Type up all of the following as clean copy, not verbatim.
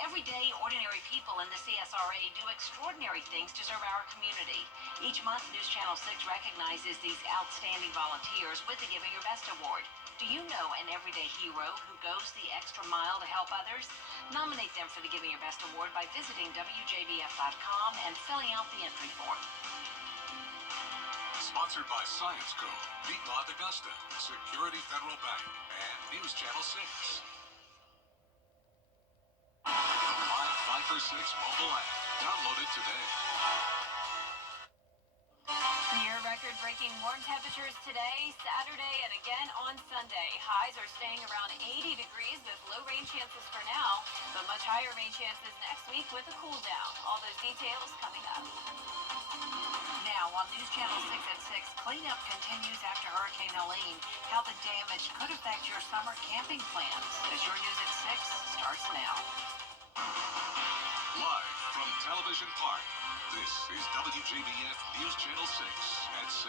Every day, ordinary people in the CSRA do extraordinary things to serve our community. Each month, News Channel 6 recognizes these outstanding volunteers with the Giving Your Best Award. Do you know an everyday hero who goes the extra mile to help others? Nominate them for the Giving Your Best Award by visiting WJBF.com and filling out the entry form. Sponsored by Science Co., Piedmont Augusta, Security Federal Bank, and News Channel 6. The Live 5 for 6 mobile app. Download it today. Near record-breaking warm temperatures today, Saturday, and again on Sunday. Highs are staying around 80 degrees with low rain chances for now, but much higher rain chances next week with a cool down. All those details coming up. Now, on News Channel 6 at 6, cleanup continues after Hurricane Helene. How the damage could affect your summer camping plans. As your News at 6 starts now. Live from Television Park, this is WJBF News Channel 6 at 6.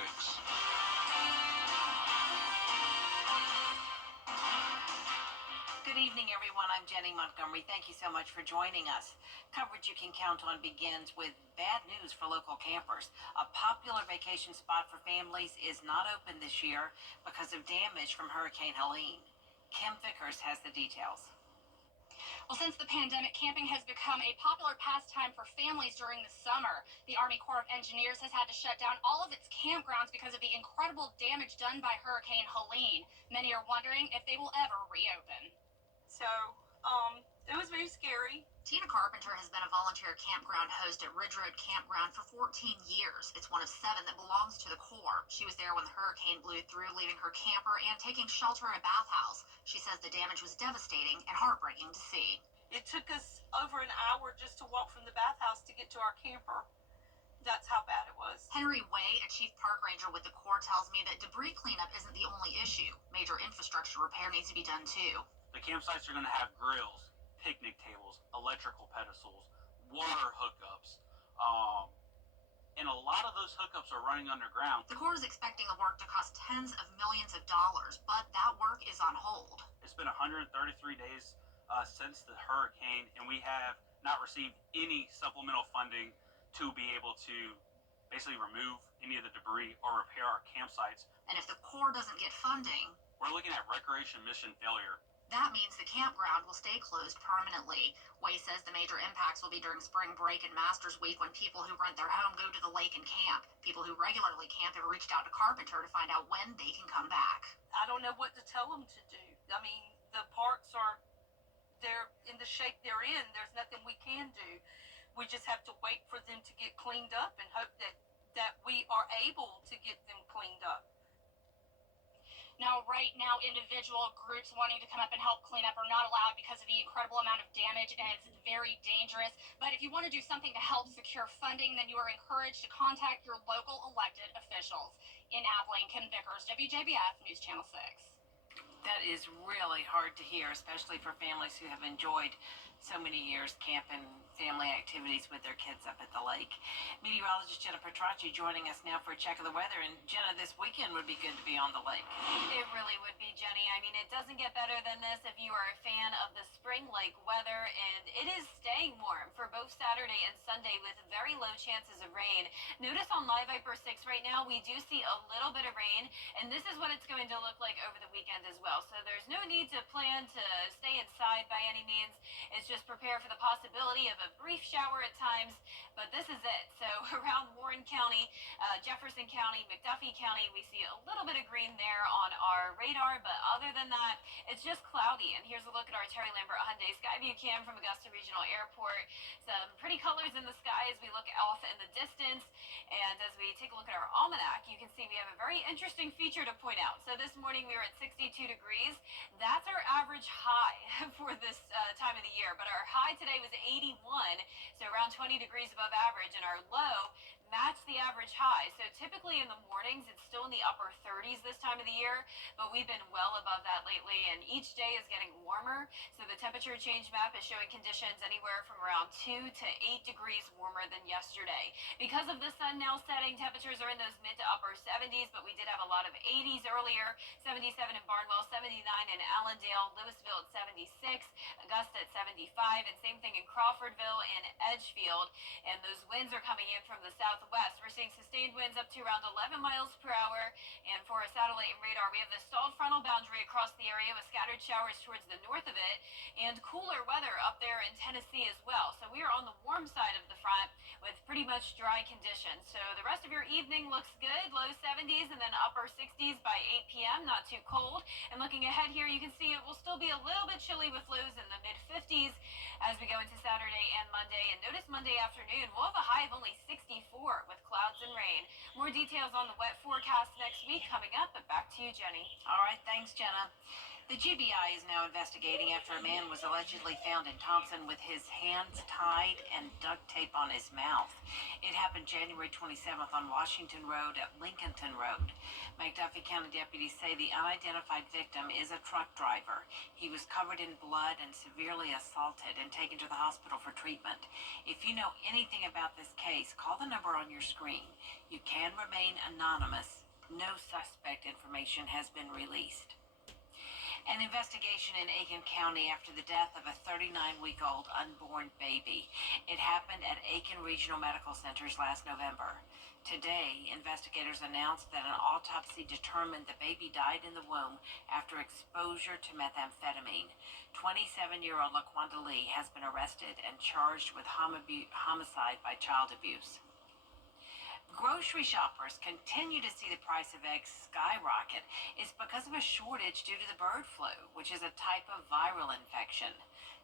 Good evening, everyone. I'm Jenny Montgomery. Thank you so much for joining us. Coverage you can count on begins with bad news for local campers. A popular vacation spot for families is not open this year because of damage from Hurricane Helene. Kim Vickers has the details. Well, since the pandemic, camping has become a popular pastime for families during the summer. The Army Corps of Engineers has had to shut down all of its campgrounds because of the incredible damage done by Hurricane Helene. Many are wondering if they will ever reopen. So, it was very scary. Tina Carpenter has been a volunteer campground host at Ridge Road Campground for 14 years. It's one of 7 that belongs to the Corps. She was there when the hurricane blew through, leaving her camper and taking shelter in a bathhouse. She says the damage was devastating and heartbreaking to see. It took us over an hour just to walk from the bathhouse to get to our camper. That's how bad it was. Henry Way, a chief park ranger with the Corps, tells me that debris cleanup isn't the only issue. Major infrastructure repair needs to be done too. The campsites are going to have grills, picnic tables, electrical pedestals, water hookups, and a lot of those hookups are running underground. The Corps is expecting the work to cost tens of millions of dollars, but that work is on hold. It's been 133 days since the hurricane, and we have not received any supplemental funding to be able to basically remove any of the debris or repair our campsites. And if the Corps doesn't get funding, we're looking at recreation mission failure. That means the campground will stay closed permanently. Way says the major impacts will be during spring break and Masters Week when people who rent their home go to the lake and camp. People who regularly camp have reached out to Carpenter to find out when they can come back. I don't know what to tell them to do. I mean, the parks they're in the shape they're in. There's nothing we can do. We just have to wait for them to get cleaned up and hope that we are able to get them cleaned up. Now, right now, individual groups wanting to come up and help clean up are not allowed because of the incredible amount of damage, and it's very dangerous. But if you want to do something to help secure funding, then you are encouraged to contact your local elected officials. In Abilene, Kim Vickers, WJBF News Channel 6. That is really hard to hear, especially for families who have enjoyed so many years camping, family activities with their kids up at the lake. Meteorologist Jenna Petracci joining us now for a check of the weather. And Jenna, this weekend would be good to be on the lake. It really would be, Jenny. I mean, it doesn't get better than this if you are a fan of the spring lake weather, and it is staying warm for both Saturday and Sunday with very low chances of rain. Notice on Live Viper 6 right now, we do see a little bit of rain, and this is what it's going to look like over the weekend as well. So there's no need to plan to stay inside by any means. It's just prepare for the possibility of a brief shower at times, but this is it. So around Warren County, Jefferson County, McDuffie County, we see a little bit of green there on our radar, but other than that, it's just cloudy. And here's a look at our Terry Lambert Hyundai Skyview Cam from Augusta Regional Airport. Some pretty colors in the sky as we look off in the distance, and as we take a look at our almanac, you can see we have a very interesting feature to point out. So this morning we were at 62 degrees. That's our average high for this time of the year, but our high today was 81, so around 20 degrees above average, and our low match the average high. So typically in the mornings, it's still in the upper 30s this time of the year, but we've been well above that lately, and each day is getting warmer. So the temperature change map is showing conditions anywhere from around 2 to 8 degrees warmer than yesterday. Because of the sun now setting, temperatures are in those mid to upper 70s, but we did have a lot of 80s earlier. 77 in Barnwell, 79 in Allendale, Louisville at 76, Augusta at 75, and same thing in Crawfordville and Edgefield. And those winds are coming in from the southwest. We're seeing sustained winds up to around 11 miles per hour. And for a satellite and radar, we have the stalled frontal boundary across the area with scattered showers towards the north of it, and cooler weather up there in Tennessee as well. So we are on the warm side of the front with pretty much dry conditions. So the rest of your evening looks good, low 70s and then upper 60s by 8 p.m., not too cold. And looking ahead here, you can see it will still be a little bit chilly with lows in the mid 50s as we go into Saturday and Monday. And notice Monday afternoon, we'll have a high of only 64 with clouds and rain. More details on the wet forecast next week coming up, but back to you, Jenny. All right, thanks, Jenna. The GBI is now investigating after a man was allegedly found in Thompson with his hands tied and duct tape on his mouth. It happened January 27th on Washington Road at Lincolnton Road. McDuffie County deputies say the unidentified victim is a truck driver. He was covered in blood and severely assaulted and taken to the hospital for treatment. If you know anything about this case, call the number on your screen. You can remain anonymous. No suspect information has been released. An investigation in Aiken County after the death of a 39-week-old unborn baby. It happened at Aiken Regional Medical Centers last November. Today, investigators announced that an autopsy determined the baby died in the womb after exposure to methamphetamine. 27-year-old LaQuanta Lee has been arrested and charged with homicide by child abuse. Grocery shoppers continue to see the price of eggs skyrocket. It's because of a shortage due to the bird flu, which is a type of viral infection.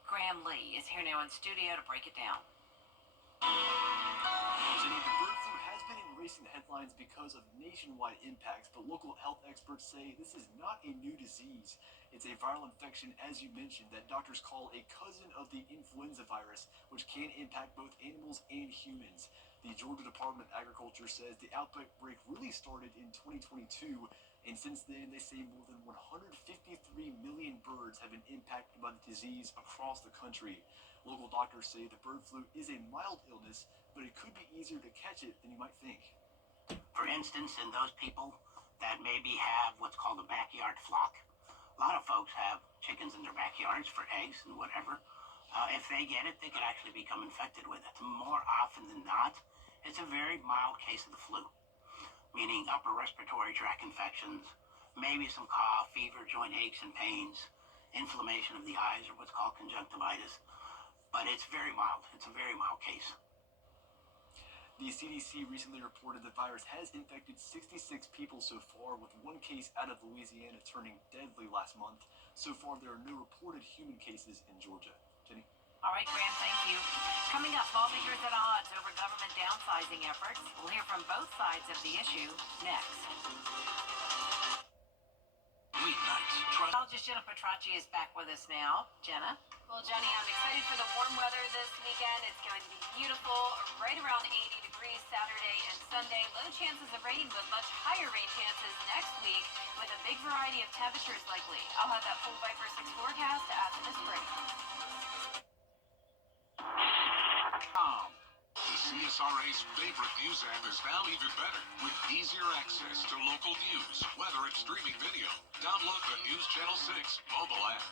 Graham Lee is here now in studio to break it down. Jenny, the bird flu has been erasing the headlines because of nationwide impacts, but local health experts say this is not a new disease. It's a viral infection, as you mentioned, that doctors call a cousin of the influenza virus, which can impact both animals and humans. The Georgia Department of Agriculture says the outbreak really started in 2022, and since then they say more than 153 million birds have been impacted by the disease across the country. Local doctors say the bird flu is a mild illness, but it could be easier to catch it than you might think. For instance, in those people that maybe have what's called a backyard flock, a lot of folks have chickens in their backyards for eggs and whatever. If they get it, they could actually become infected with it. More often than not, it's a very mild case of the flu, meaning upper respiratory tract infections, maybe some cough, fever, joint aches and pains, inflammation of the eyes, or what's called conjunctivitis. But it's very mild. It's a very mild case. The CDC recently reported the virus has infected 66 people so far, with one case out of Louisiana turning deadly last month. So far, there are no reported human cases in Georgia. Jenny? All right, Graham, thank you. Coming up, lawmakers at odds over government downsizing efforts. We'll hear from both sides of the issue next. Weeknights. Meteorologist Jenna Petracci is back with us now. Jenna? Well, Jenny, I'm excited for the warm weather this weekend. It's going to be beautiful, right around 80 degrees Saturday and Sunday. Low chances of rain, but much higher rain chances next week with a big variety of temperatures likely. I'll have that full Viper 6 forecast after this break. The CSRA's favorite news app is now even better with easier access to local news, weather, and streaming video. Download the News Channel 6 mobile app.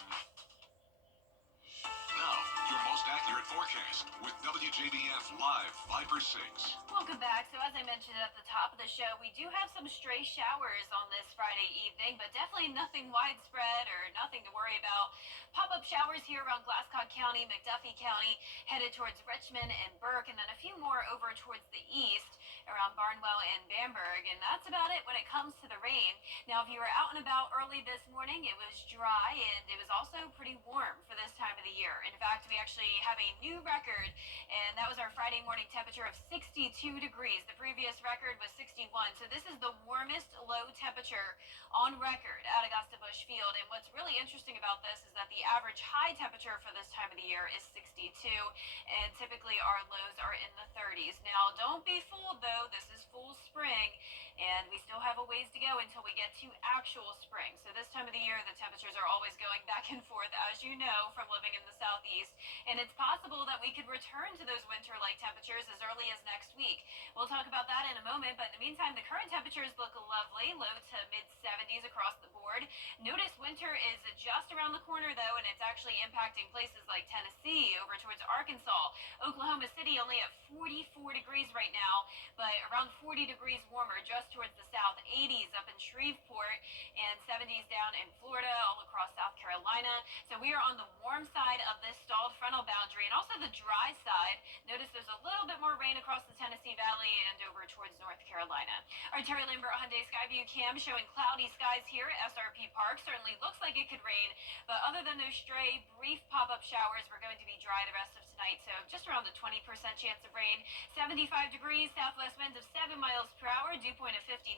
Now, your most accurate forecast with WJBF Live Viper 6. Welcome back. So as I mentioned at the top of the show, we do have some stray showers on this Friday evening, but definitely nothing widespread or nothing to worry about. Pop-up showers here around Glasscock County, McDuffie County, headed towards Richmond and Burke, and then a few more over towards the east around Barnwell and Bamberg, and that's about it when it comes to the rain. Now, if you were out and about early this morning, it was dry and it was also pretty warm for this time of the year. In fact, we actually we have a new record, and that was our Friday morning temperature of 62 degrees. The previous record was 61, so this is the warmest low temperature on record at Augusta Busch Field. And what's really interesting about this is that the average high temperature for this time of the year is 62, and typically our lows are in the 30s. Now, don't be fooled though, this is full spring, and we still have a ways to go until we get to actual spring. So this time of the year, the temperatures are always going back and forth, as you know, from living in the southeast. And it's possible that we could return to those winter-like temperatures as early as next week. We'll talk about that in a moment, but in the meantime, the current temperatures look lovely, low to mid-70s across the board. Notice winter is just around the corner, though, and it's actually impacting places like Tennessee, over towards Arkansas. Oklahoma City only at 44 degrees right now, but around 40 degrees warmer just towards the south, 80s up in Shreveport, and 70s down in Florida, all across South Carolina. So we are on the warm side of this stalled frontal boundary, and also the dry side. Notice there's a little bit more rain across the Tennessee Valley and over towards North Carolina. Our Terry Lambert Hyundai Skyview cam showing cloudy skies here at SRP Park. Certainly looks like it could rain, but other than those stray, brief pop-up showers, we're going to be dry the rest of tonight, so just around the 20% chance of rain. 75 degrees, southwest winds of 7 miles per hour, dew point of 59.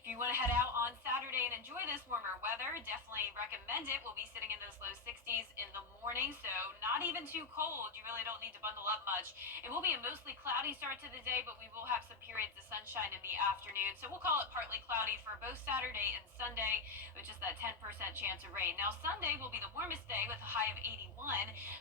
If you want to head out on Saturday and enjoy this warmer weather, definitely recommend it. We'll be sitting in those low 60s in the morning, so not even too cold. You really don't need to bundle up much. It will be a mostly cloudy start to the day, but we will have some periods of sunshine in the afternoon, so we'll call it partly cloudy for both Saturday and Sunday, with just that 10% chance of rain. Now, Sunday will be the warmest day with a high of 81.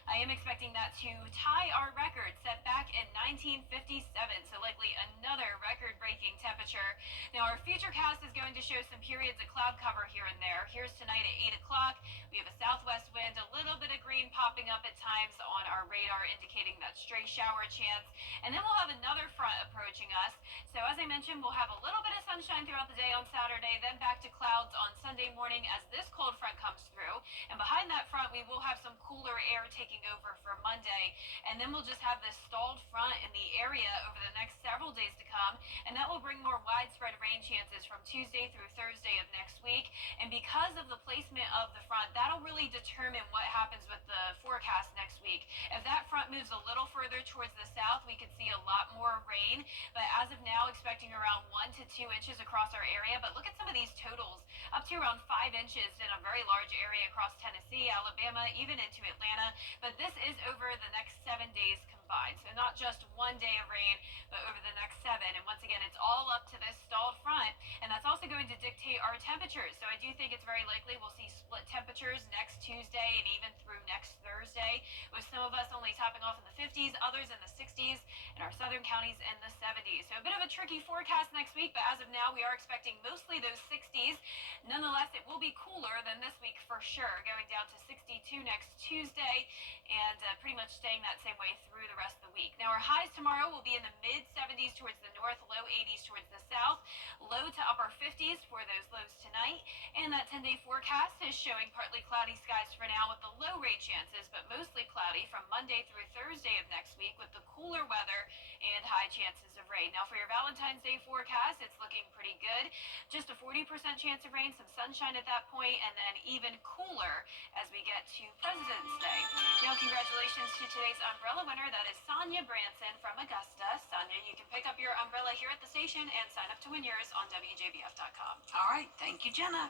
I am expecting that to tie our record set back in 1957, so likely another record-breaking temperature. Now, our futurecast is going to show some periods of cloud cover here and there. Here's tonight at 8 o'clock. We have a southwest wind, a little bit of green popping up at times on our radar, indicating that stray shower chance. And then we'll have another front approaching us. So as I mentioned, we'll have a little bit of sunshine throughout the day on Saturday, then back to clouds on Sunday morning as this cold front comes through. And behind that front, we will have some cooler air taking over for Monday. And then we'll just have this stalled front in the area over the next several days to come. And that will bring more widespread rain chances from Tuesday through Thursday of next week. And because of the placement of the front, that'll really determine what happens with the forecast next week. If that front moves a little further towards the south, we could see a lot more rain. But as of now, expecting around 1 to 2 inches across our area. But look at some of these totals, up to around 5 inches in a very large area across Tennessee, Alabama, even into Atlanta. But this is over the next 7 days combined. So not just 1 day of rain, but over the next 7. And once again, it's all up to this stalled front. And that's also going to dictate our temperatures. So I do think it's very likely we'll see split temperatures next Tuesday and even through next Thursday, with some of us only topping off in the 50s, others in the 60s, and our southern counties in the 70s. So a bit of a tricky forecast next week, but as of now, we are expecting mostly those 60s. Nonetheless, it will be cooler than this week for sure, going down to 62 next Tuesday, and pretty much staying that same way through the rest of the week. Now, our highs tomorrow will be in the mid-70s towards the north, low 80s towards the south, low to upper 50s for those lows tonight. And that 10-day forecast is showing partly cloudy skies for now with the low rain chances, but mostly cloudy from Monday through Thursday of next week with the cooler weather and high chances of rain. Now, for your Valentine's Day forecast, it's looking pretty good. Just a 40% chance of rain, some sunshine at that point, and then even cooler as we get to President's Day. Now, congratulations to today's umbrella winner. That is Sonia Branson from Augusta. Sonia, you can pick up your umbrella here at the station and sign up to win yours on WJBF.com. All right, thank you, Jenna.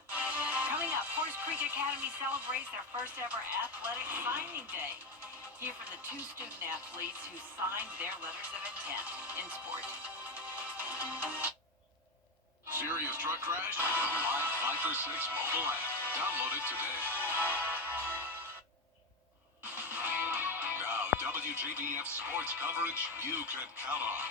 Coming up, Horse Creek Academy celebrates their first ever athletic signing day. Hear from the 2 student athletes who signed their letters of intent in sport. Serious truck crash? The live 5 for 6 mobile app. Download it today. Now, WJBF sports coverage you can count on.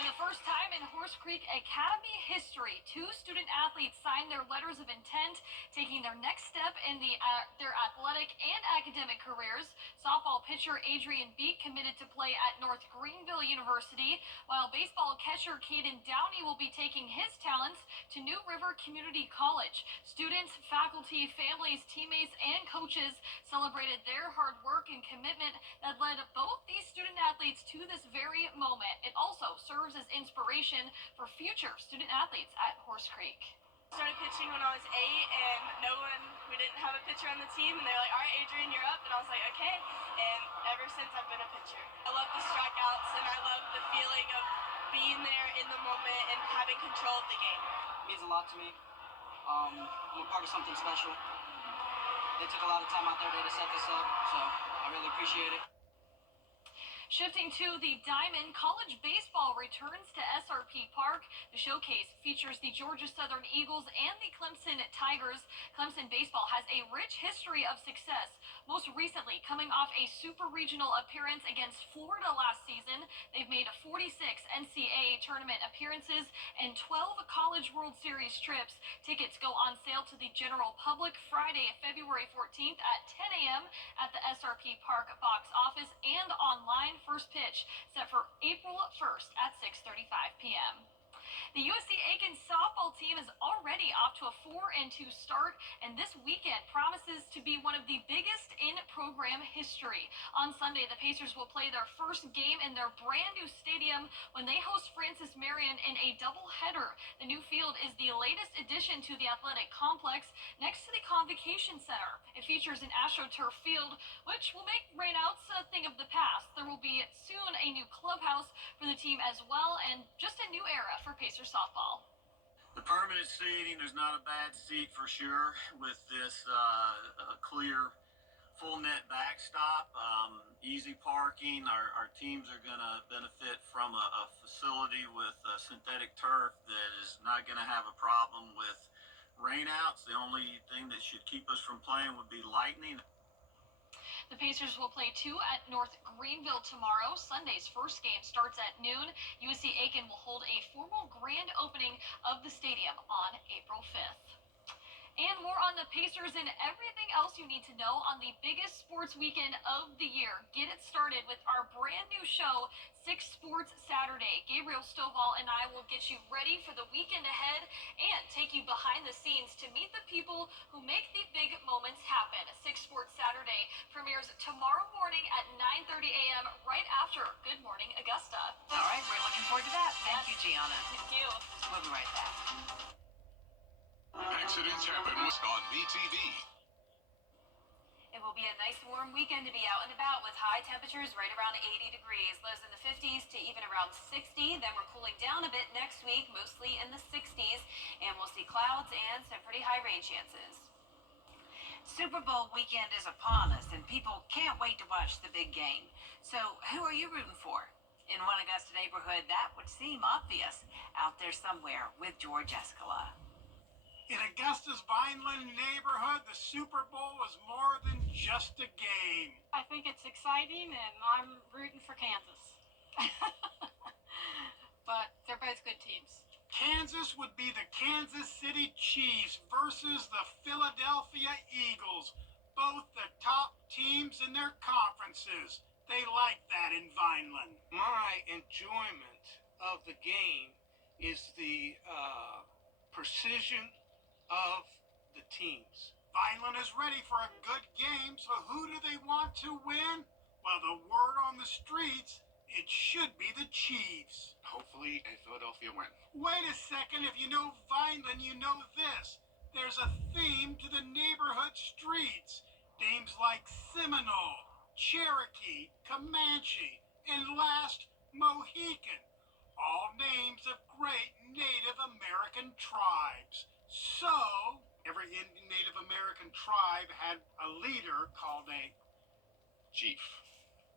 For the first time in Horse Creek Academy history, 2 student athletes signed their letters of intent, taking their next step in their athletic and academic careers. Softball pitcher Adrian Beek committed to play at North Greenville University, while baseball catcher Caden Downey will be taking his talents to New River Community College. Students, faculty, families, teammates, and coaches celebrated their hard work and commitment that led both these student athletes to this very moment. It also serves as inspiration for future student athletes at Horse Creek. Started pitching when I was 8, and we didn't have a pitcher on the team, and they're like, all right, Adrian, you're up. And I was like, okay. And ever since, I've been a pitcher. I love the strikeouts, and I love the feeling of being there in the moment and having control of the game. It means a lot to me. I'm a part of something special. They took a lot of time out their day to set this up, so I really appreciate it. Shifting to the Diamond, college baseball returns to SRP Park. The showcase features the Georgia Southern Eagles and the Clemson Tigers. Clemson baseball has a rich history of success, most recently coming off a super regional appearance against Florida last season. They've made 46 NCAA tournament appearances and 12 College World Series trips. Tickets go on sale to the general public Friday, February 14th at 10 a.m. at the SRP Park box office and online. First pitch set for April 1st at 6:35 p.m. The USC Aiken softball team is already off to a 4-2 start, and this weekend promises to be one of the biggest in program history. On Sunday, the Pacers will play their first game in their brand new stadium when they host Francis Marion in a doubleheader. The new field is the latest addition to the athletic complex next to the Convocation Center. It features an AstroTurf field, which will make rainouts a thing of the past. There will be soon a new clubhouse for the team as well, and just a new era for Pacers softball. The permanent seating is not a bad seat for sure with this clear full net backstop. Easy parking. Our teams are going to benefit from a facility with synthetic turf that is not going to have a problem with rainouts. The only thing that should keep us from playing would be lightning. The Pacers will play 2 at North Greenville tomorrow. Sunday's first game starts at noon. USC Aiken will hold a formal grand opening of the stadium on April 5th. And more on the Pacers and everything else you need to know on the biggest sports weekend of the year. Get it started with our brand new show, 6 Sports Saturday. Gabriel Stovall and I will get you ready for the weekend ahead and take you behind the scenes to meet the people who make the big moments happen. 6 Sports Saturday premieres tomorrow morning at 9:30 a.m. right after Good Morning Augusta. All right, we're looking forward to that. Thank you, Gianna. Thank you. We'll be right back. Accidents happen on MeTV. It will be a nice warm weekend to be out and about with high temperatures right around 80 degrees, lows in the 50s to even around 60. Then we're cooling down a bit next week, mostly in the 60s, and we'll see clouds and some pretty high rain chances. Super Bowl weekend is upon us, and people can't wait to watch the big game. So, who are you rooting for? In one Augusta neighborhood, that would seem obvious. Out there somewhere with George Escala. In Augusta's Vineland neighborhood, the Super Bowl is more than just a game. I think it's exciting, and I'm rooting for Kansas. But they're both good teams. Kansas would be the Kansas City Chiefs versus the Philadelphia Eagles, both the top teams in their conferences. They like that in Vineland. My enjoyment of the game is the precision of the teams. Vineland is ready for a good game, so who do they want to win? Well, the word on the streets, it should be the Chiefs. Hopefully, a Philadelphia win. Wait a second, if you know Vineland, you know this. There's a theme to the neighborhood streets. Names like Seminole, Cherokee, Comanche, and last, Mohican. All names of great Native American tribes. So, every Native American tribe had a leader called a Chief.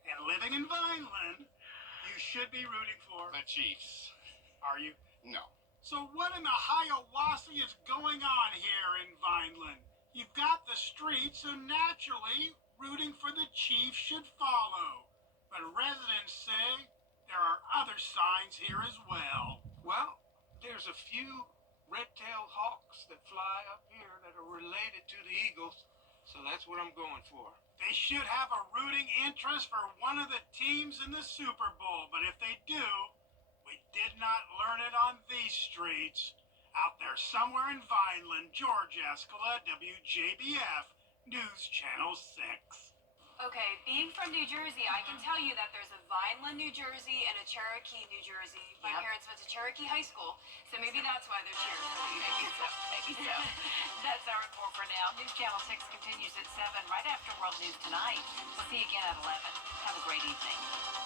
And living in Vineland, you should be rooting for The Chiefs. Are you? No. So what in the Hiawassee is going on here in Vineland? You've got the streets, so naturally, rooting for the Chiefs should follow. But residents say there are other signs here as well. Well, there's a few red-tailed hawks that fly up here that are related to the Eagles, so that's what I'm going for. They should have a rooting interest for one of the teams in the Super Bowl, but if they do, we did not learn it on these streets. Out there somewhere in Vineland, George Escala, WJBF, News Channel 6. Okay, being from New Jersey, I can tell you that there's a Vineland, New Jersey, and a Cherokee, New Jersey. My Yep. parents went to Cherokee High School, so maybe that's why they're cheering for the Maybe Eagles. so. Maybe so. That's our report for now. News Channel 6 continues at 7 right after World News Tonight. We'll see you again at 11. Have a great evening.